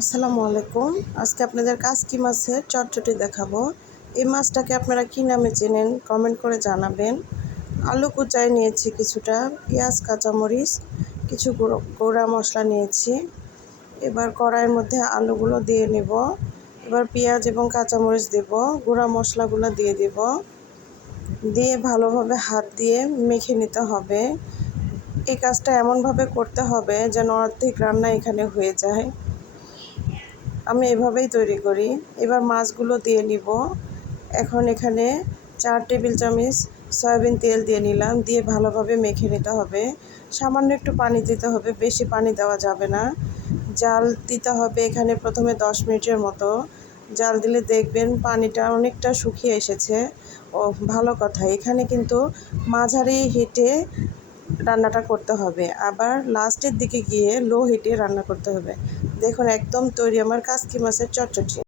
আসসালামু আলাইকুম। আজকে আপনাদের কাসকি মাছের চটচটি দেখাবো। এই মাছটাকে আপনারা কী নামে চেনেন কমেন্ট করে জানাবেন। আলু কুচায় নিয়েছি কিছুটা, পেঁয়াজ কাঁচামরিচ, কিছু গুঁড়া মশলা নিয়েছি। এবার কড়াইয়ের মধ্যে আলুগুলো দিয়ে নেব। এবার পেঁয়াজ এবং কাঁচামরিচ দেব, গুঁড়া মশলাগুলো দিয়ে দেব, দিয়ে ভালোভাবে হাত দিয়ে মেখে নিতে হবে। এই কাজটা এমনভাবে করতে হবে যেন অর্ধেক রান্না এখানে হয়ে যায়। আমি এভাবেই তৈরি করি। এবার মাছগুলো দিয়ে নিব। এখন এখানে 4 টেবিল চামচ সয়াবিন তেল দিয়ে নিলাম, দিয়ে ভালোভাবে মেখে নিতে হবে। সামান্য একটু পানি দিতে হবে, বেশি পানি দেওয়া যাবে না। জাল দিতে হবে এখানে প্রথমে 10 মিনিটের মতো। জাল দিলে দেখবেন পানিটা অনেকটা শুকিয়ে এসেছে। ও ভালো কথা, এখানে কিন্তু মাঝারি হিটে রান্নাটা করতে হবে, আবার লাস্টের দিকে গিয়ে লো হিটে রান্না করতে হবে। দেখুন একদম তৈরি আমার কাসকি মাছের চটচটি।